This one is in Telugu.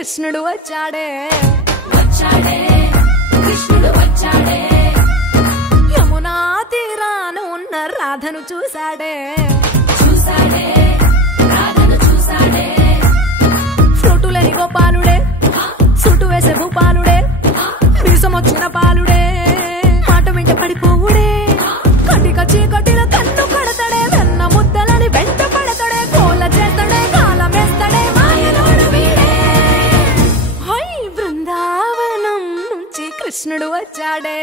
కృష్ణుడు వచ్చాడే వచ్చాడే కృష్ణుడు వచ్చాడే యమునా తీరాన ఉన్న రాధను చూశాడే చూసాడే రాధను చూసాడే ఫ్రూటులని గోపాలుడే సుటు వేసే భూపాలుడే మీసమొచ్చిన పాలుడే మాట వెంట పడిపోవుడే కటిక చీకటిలో కన్ను కడతాడే వెన్న ముద్దలని వెంట పడతాడే కోల చేస్తాడే కాలం వేస్తాడే మాయలోడు వీడే హై బృందావనం నుంచి కృష్ణుడు వచ్చాడే